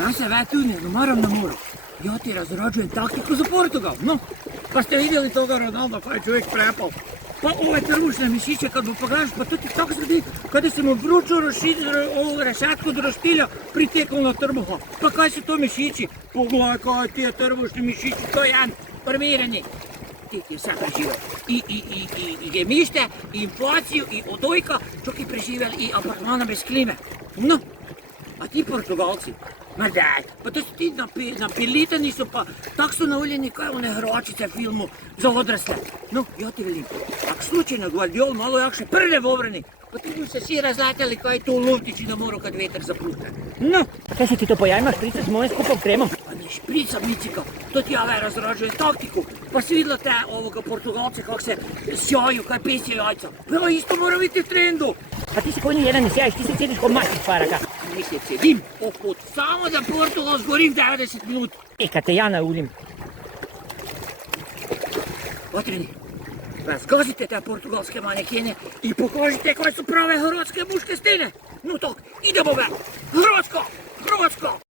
Ja se vetunim, no moram na moru. Ja ti razrađujem taktiku za Portugal, no. Pa ste vidjeli toga Ronalda, pa je čovjek prepao. Pa ove trbušne mišiće kad mu pogledaš, pa to ti tako sredi kada se mu vruću ovu rešetku do roštilja pritekao na trbuha. Pa kaj su to mišići? Pogledaj kaj ti je trbušni mišići, to je jedan armiranje. Ti je sad preživio i gemište, i inflaciju, i odojka, čak i preživjeli i apartmana bez klime. No, a ti Portugalci, ma daj, pa to su ti napilitani su, pa tak su nauljeni kao one hročice filmu za odrasle. No, ja ti velim, ako slučajno Gvardiol malo jakše prne v obrani, pa ti bi se svi razletjeli kao je to u luftići na moru kad vetar zaplute. No, Kaj si ti to pojajma šprica s mojim skupom kremom? pa ne špricam nicika, to ti ja razrađujem taktiku. Pa si vidjela te ovoga Portugalce kako se sjaju, kaj pesje jajca. Ja isto mora biti u trendu. Pa ti si konju jedan ne sjajiš, ti se sjediš ko matić paraka. Ne se cedim, oput, samo za Portugal zgorim 90 minuta. Kad te ja naulim. Vatreni, razgazite te portugalske manekene i pokažite koje su prave hrvatske muške stine. No tak, idemo be!